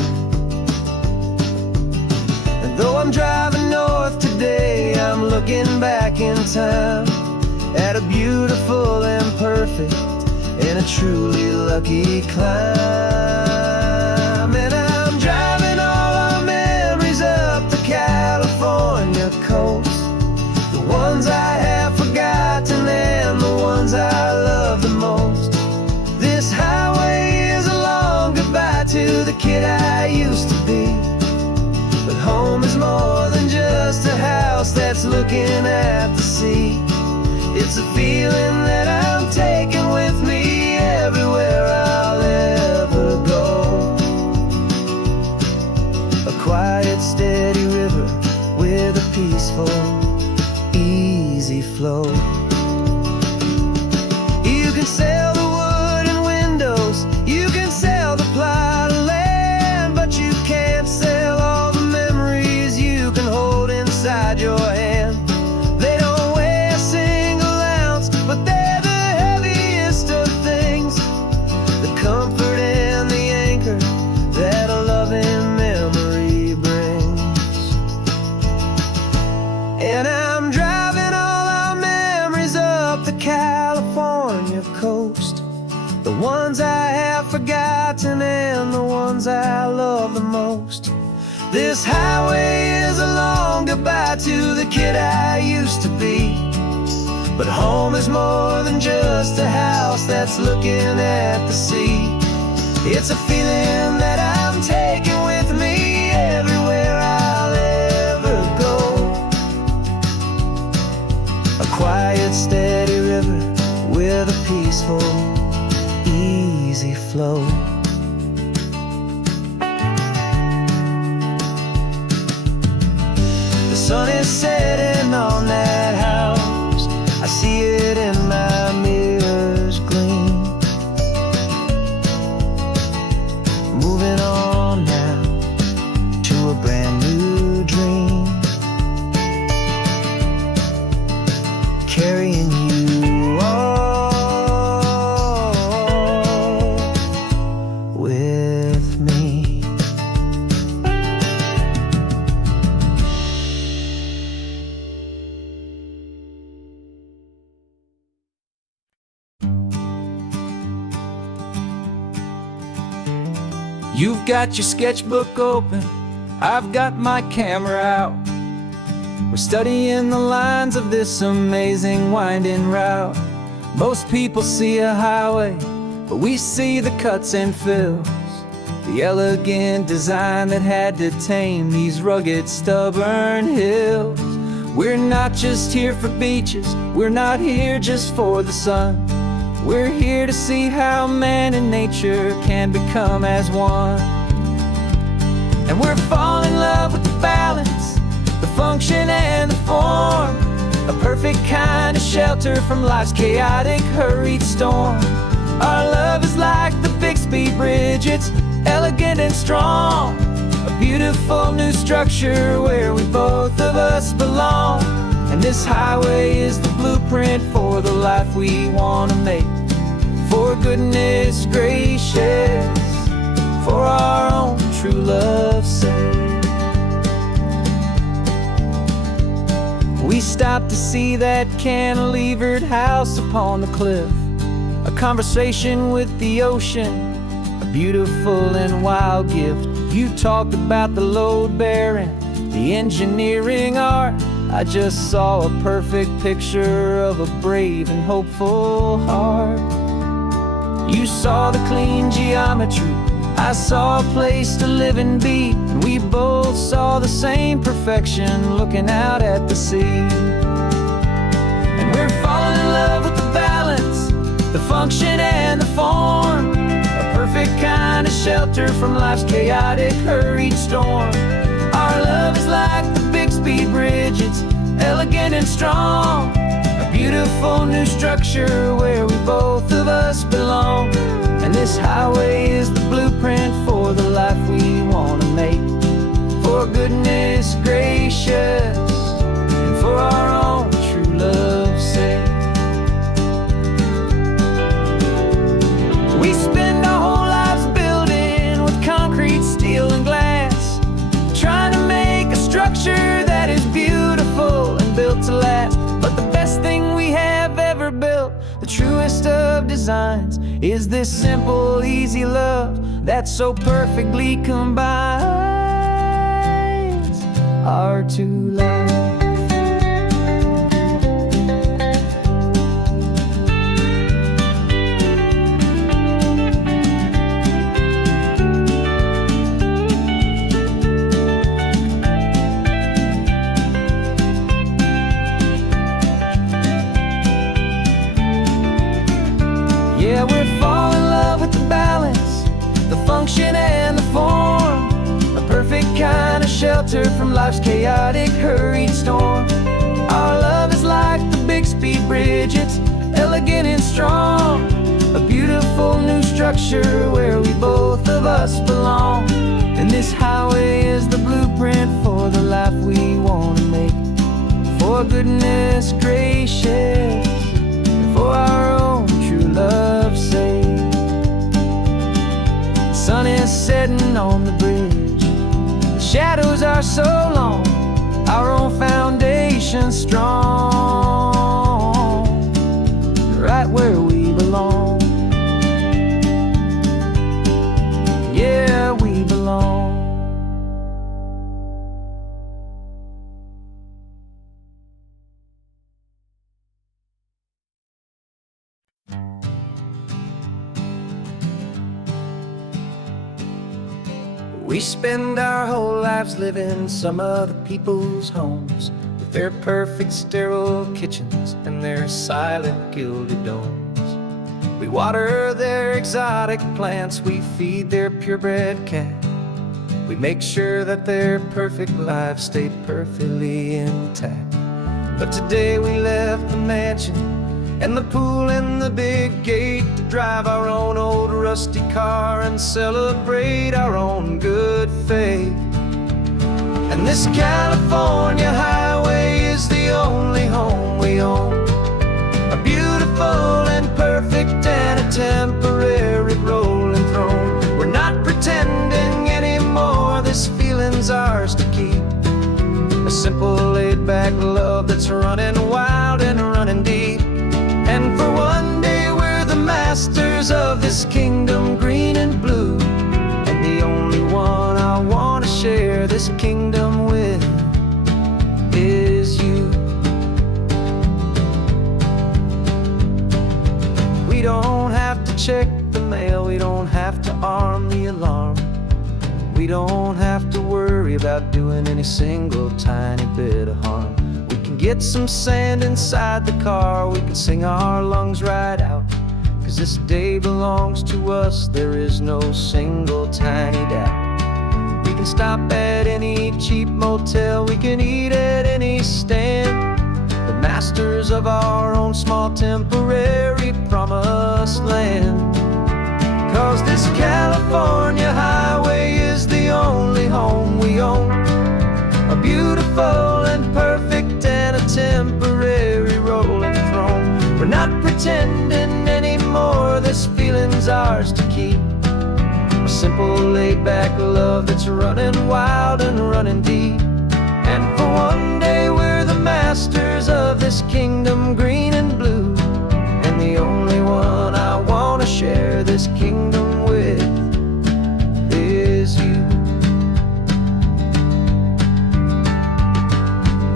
And though I'm driving north today, I'm looking back in time at a beautiful and perfect and a truly lucky climb. And I'm driving all our memories up the California coast, the ones I have forgotten and the ones I love the most. This highway is a long goodbye to the kid I used to be. But home is more than just a house that's looking at the sea. It's a feeling that I'm taking with me everywhere I'll ever go. A quiet, steady river with a peaceful, easy flow. You can sail the wooden windows, you can sail the plot of land, but you can't sail all the memories you can hold inside your hand. They don't weigh a single ounce, but they're the heaviest of things, the comfort and the anchor that a loving memory brings. And I'm driving all our memories up the California coast, the ones I have forgotten and the ones I love the most. This highway is a long goodbye to the kid I used to be. But home is more than just a house that's looking at the sea. It's a feeling that I'm taking with me everywhere I'll ever go. A quiet, steady river with a peaceful, easy flow. The sun is setting on that house, I see it in my mirror's gleam. Moving on now to a brand new dream, carrying you all with me. You've got your sketchbook open, I've got my camera out. We're studying the lines of this amazing winding route. Most people see a highway, but we see the cuts and fills, the elegant design that had to tame these rugged, stubborn hills. We're not just here for beaches, we're not here just for the sun. We're here to see how man and nature can become as one. And we're falling in love with the balance, the function and the form, a perfect kind of shelter from life's chaotic, hurried storm. Our love is like the Bixby Bridge, it's elegant and strong, a beautiful new structure where we both of us belong. And this highway is the blueprint for the life we want to make. For goodness gracious, for our own true love's sake. We stopped to see that cantilevered house upon the cliff, a conversation with the ocean, a beautiful and wild gift. You talked about the load bearing, the engineering art. I just saw a perfect picture of a brave and hopeful heart. You saw the clean geometry, I saw a place to live and be, and we both saw the same perfection looking out at the sea. And we're falling in love with the balance, the function and the form, a perfect kind of shelter from life's chaotic, hurried storm. Our love is like the Bixby Bridge, it's elegant and strong, a beautiful new structure where we both of us belong. And this highway is the blueprint for the life we want to make. For goodness gracious, and for our own true love's sake. We spend our whole lives building with concrete, steel, and glass, trying to make a structure structure that is beautiful and built to last. But the best thing we have ever built, the truest of designs, is this simple, easy love that so perfectly combines our two lives. Yeah, we're falling in love with the balance, the function and the form, a perfect kind of shelter from life's chaotic, hurried storm. Our love is like the Bixby Bridge, it's elegant and strong, a beautiful new structure where we both of us belong. And this highway is the blueprint for the life we want to make. For goodness gracious, for our own true love's sake. The sun is setting on the bridge, the shadows are so long, our own foundation strong, right where we belong. Yeah, we belong. We spend our whole lives living some other people's homes, with their perfect sterile kitchens and their silent gilded domes. We water their exotic plants, we feed their purebred cat. We make sure that their perfect lives stay perfectly intact. But today we left the mansion and the pool and the big gate to drive our own old rusty car and celebrate our own good faith. And this California highway is the only home we own, a beautiful and perfect and a temporary rolling throne. We're not pretending anymore, this feeling's ours to keep, a simple laid-back love that's running wild and running deep. And for one day we're the masters of this kingdom green and blue, and the only one I want to share this kingdom with is you. We don't have to check the mail, we don't have to arm the alarm, we don't have to worry about doing any single tiny bit of harm. We can get some sand inside the car, we can sing our lungs right out, 'cause this day belongs to us, there is no single tiny doubt. We can stop at any cheap motel, we can eat at any stand, the masters of our own small temporary promised land. 'Cause this California highway is the only home we own, a beautiful and perfect and a temporary rolling throne. We're not pretending anymore, this feeling's ours to keep, a simple laid-back love that's running wild and running deep. And for one day we're the masters of this kingdom green and blue, and the only one I want to share this kingdom with is you.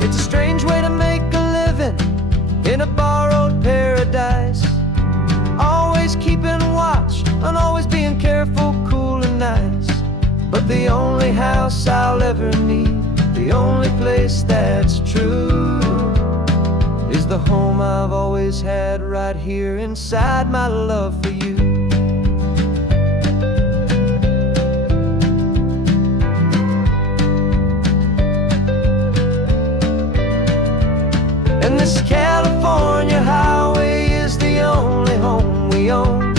It's a strange way to make a living in a borrowed paradise, always keeping watch and always being careful, cool and nice. But the only house I'll ever need, the only place that's true, is the home I've always had right here inside my love for you. And this California highway is the only home we own,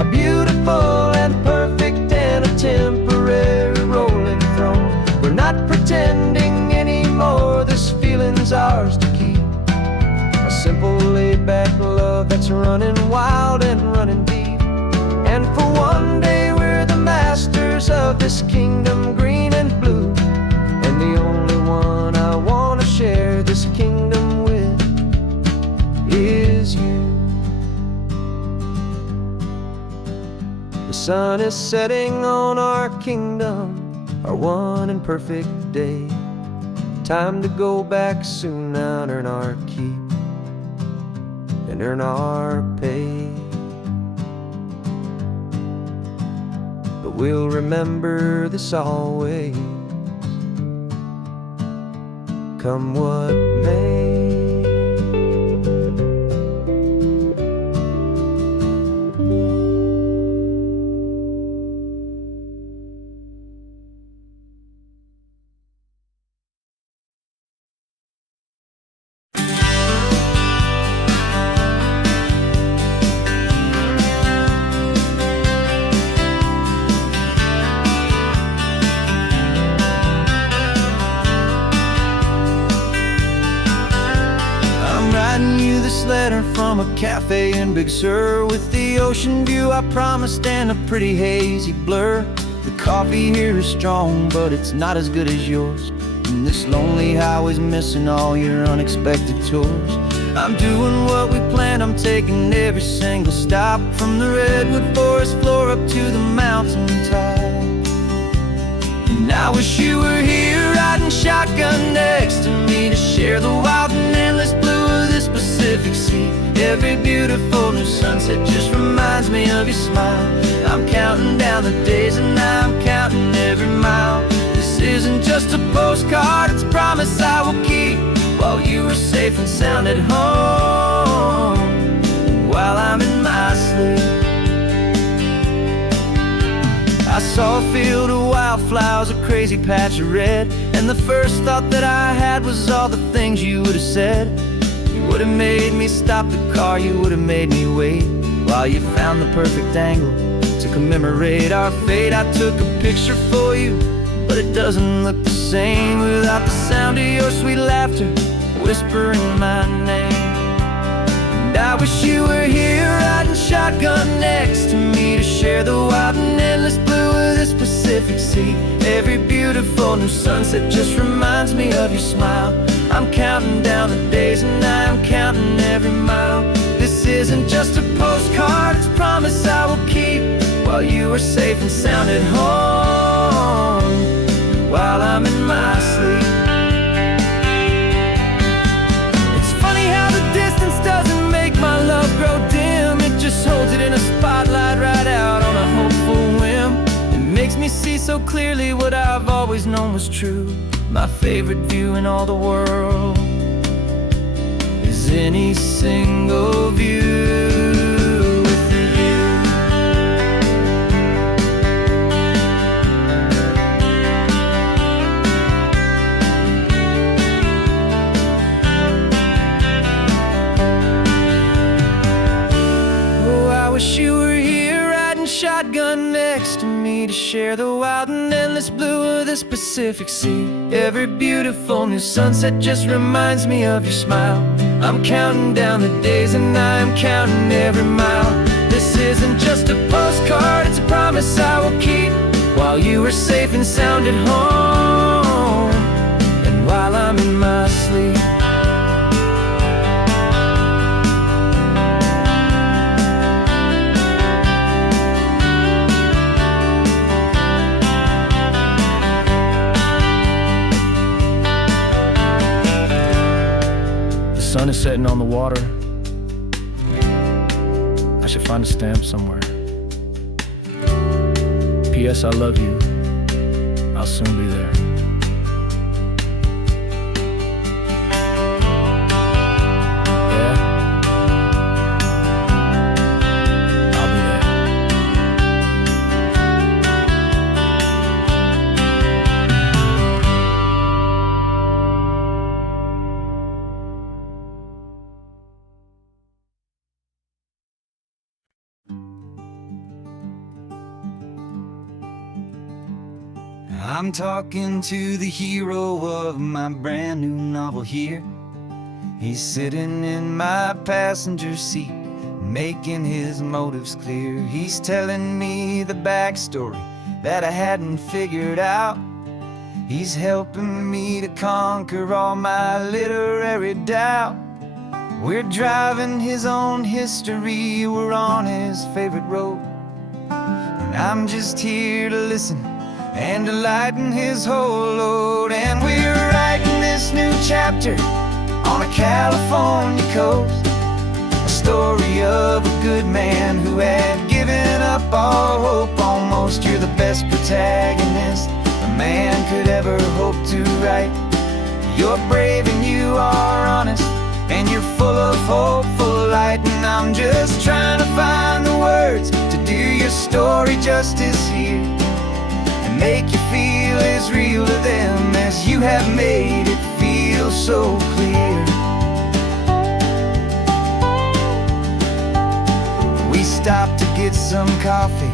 a beautiful and perfect and a temporary rolling throne. We're not pretending anymore, this feeling's ours to keep, a simple laid-back love that's running wild and running deep. And for one day we're the masters of this kingdom green and blue, and the only sun is setting on our kingdom, our one and perfect day. Time to go back soon now and earn our keep and earn our pay. But we'll remember this always, come what may. Letter from a cafe in Big Sur, with the ocean view I promised and a pretty hazy blur. The coffee here is strong, but it's not as good as yours, and this lonely highway's missing all your unexpected tours. I'm doing what we planned, I'm taking every single stop, from the redwood forest floor up to the mountain top. And I wish you were here riding shotgun next to me, to share the wild and endless blue of this Pacific Sea. Every beautiful new sunset just reminds me of your smile. I'm counting down the days and I'm counting every mile. This isn't just a postcard, it's a promise I will keep, while you are safe and sound at home, while I'm in my sleep. I saw a field of wildflowers, a crazy patch of red, and the first thought that I had was all the things you would have said. You would have made me stop the car, you would have made me wait, while you found the perfect angle to commemorate our fate. I took a picture for you, but it doesn't look the same without the sound of your sweet laughter whispering my name. And I wish you were here riding shotgun next to me, to share the wild and endless blue of this Pacific Sea. Every beautiful new sunset just reminds me of your smile. I'm counting down the days and I'm counting every mile. This isn't just a postcard, it's a promise I will keep, while you are safe and sound at home, while I'm in my sleep. It's funny how the distance doesn't make my love grow dim, it just holds it in a spotlight right out on a hopeful whim. It makes me see so clearly what I've always known was true. My favorite view in all the world is any single view with you. Oh, I wish you were here riding shotgun next to me, to share the wild and endless blue of this Pacific Sea. Every beautiful new sunset just reminds me of your smile. I'm counting down the days and I'm counting every mile. This isn't just a postcard, it's a promise I will keep, while you are safe and sound at home, and while I'm in my sleep. The sun is setting on the water. I should find a stamp somewhere. P.S. I love you. I'll soon be there. Yeah? I'll be there. I'm talking to the hero of my brand new novel here. He's sitting in my passenger seat, making his motives clear. He's telling me the backstory that I hadn't figured out. He's helping me to conquer all my literary doubt. We're driving his own history, we're on his favorite road. And I'm just here to listen and to lighten his whole load. And we're writing this new chapter on a California coast, a story of a good man who had given up all hope almost. You're the best protagonist a man could ever hope to write. You're brave and you are honest, and you're full of hopeful light. And I'm just trying to find the words to do your story justice here, and make you feel as real to them as you have made it feel so clear. We stopped to get some coffee,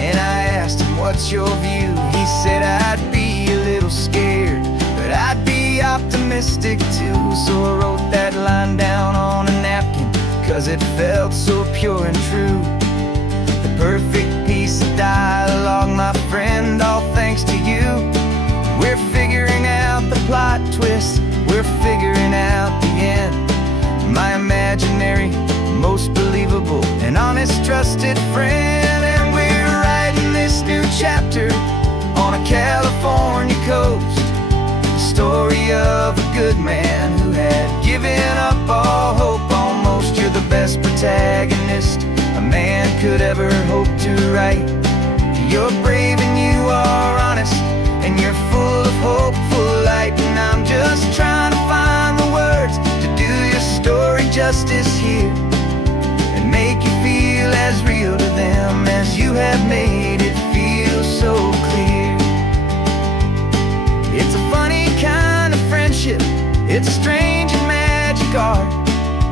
and I asked him, what's your view? He said, I'd be a little scared, but I'd be optimistic too. So I wrote that line down on a napkin, 'cause it felt so pure and true. The perfect piece of dialogue, my friend, all thanks to you. We're figuring out the plot twist, we're figuring out the end. My imaginary, most believable and honest trusted friend. And we're writing this new chapter on a California coast, the story of a good man who had given up all hope almost. You're the best protagonist a man could ever hope to write. You're brave and you are honest, and you're full of hopeful light. And I'm just trying to find the words to do your story justice here, and make you feel as real to them as you have made it feel so clear. It's a funny kind of friendship, it's a strange and magic art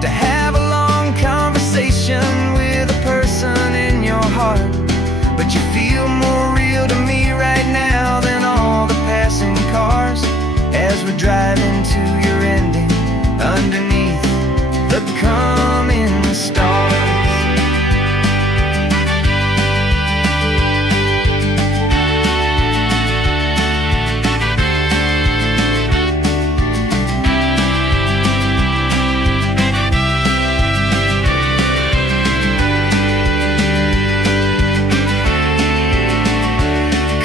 to have a long conversation with a person in your heart. But you feel more real to me right now than all the passing cars, as we're driving to your ending underneath the coming stars.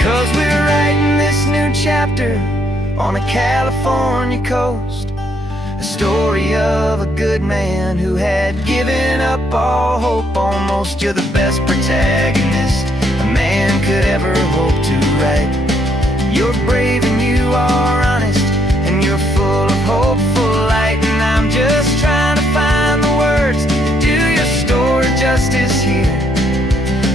'Cause we're writing this new chapter on a California coast, a story of a good man who had given up all hope almost. You're the best protagonist a man could ever hope to write. You're brave and you are honest, and you're full of hopeful light. And I'm just trying to find the words to do your story justice here,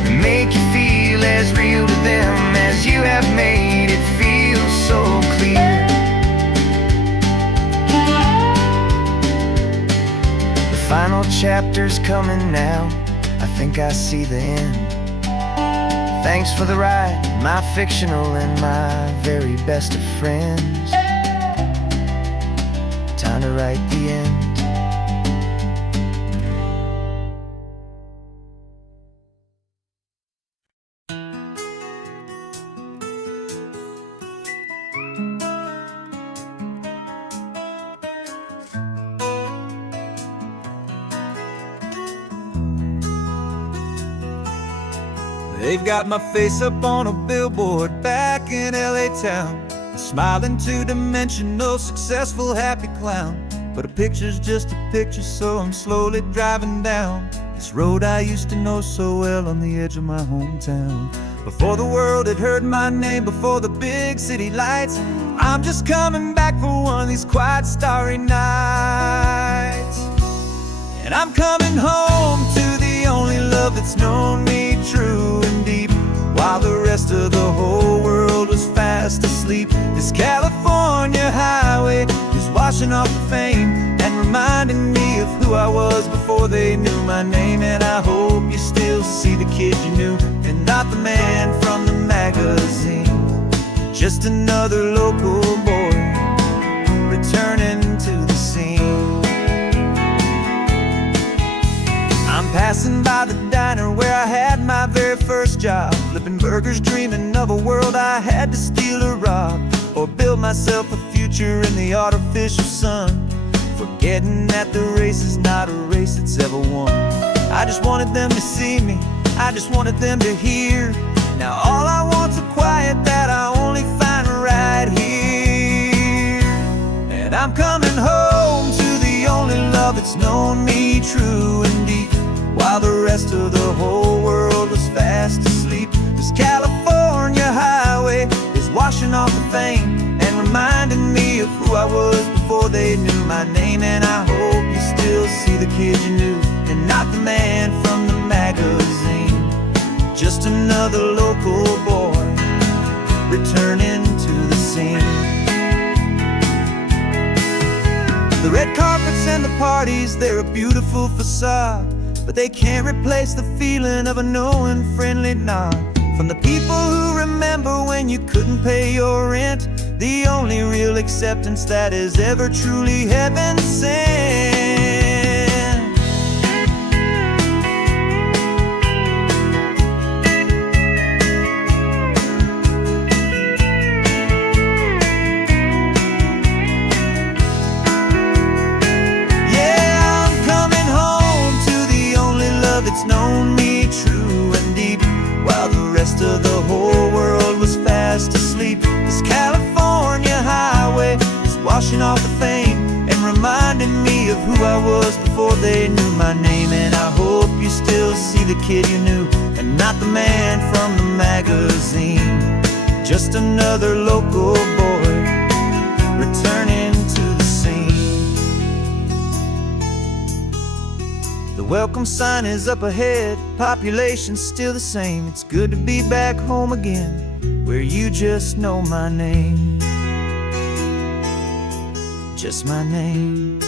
and make you feel as real to them as you have made it feel so clear. The final chapter's coming now, I think I see the end. Thanks for the ride, my fictional and my very best of friends. Time to write the end. They've got my face up on a billboard back in LA town, a smiling two-dimensional, successful, happy clown. But a picture's just a picture, so I'm slowly driving down this road I used to know so well on the edge of my hometown. Before the world had heard my name, before the big city lights, I'm just coming back for one of these quiet, starry nights. And I'm coming home to the only love that's known me true and deep, while the rest of the whole world was fast asleep. This California highway is washing off the fame and reminding me of who I was before they knew my name. And I hope you still see the kid you knew, and not the man from the magazine. Just another local boy returning to the scene. I'm passing by the diner where I had my very first job, flipping burgers, dreaming of a world I had to steal or rob, or build myself a future in the artificial sun, forgetting that the race is not a race that's ever won. I just wanted them to see me, I just wanted them to hear Now all I want's a quiet that I only find right here. And I'm coming home to the only love that's known me true and deep, while the rest of the whole world was fast asleep. This California highway is washing off the fame and reminding me of who I was before they knew my name. And I hope you still see the kid you knew, and not the man from the magazine. Just another local boy returning to the scene. The red carpets and the parties, they're a beautiful facade, but they can't replace the feeling of a knowing, friendly nod from the people who remember when you couldn't pay your rent. The only real acceptance that is ever truly heaven sent. It's known me true and deep, while the rest of the whole world was fast asleep. This California highway is washing off the fame and reminding me of who I was before they knew my name. And I hope you still see the kid you knew, and not the man from the magazine. Just another local boy returning to the scene. The welcome sign is up ahead, population's still the same. It's good to be back home again, where you just know my name. Just my name.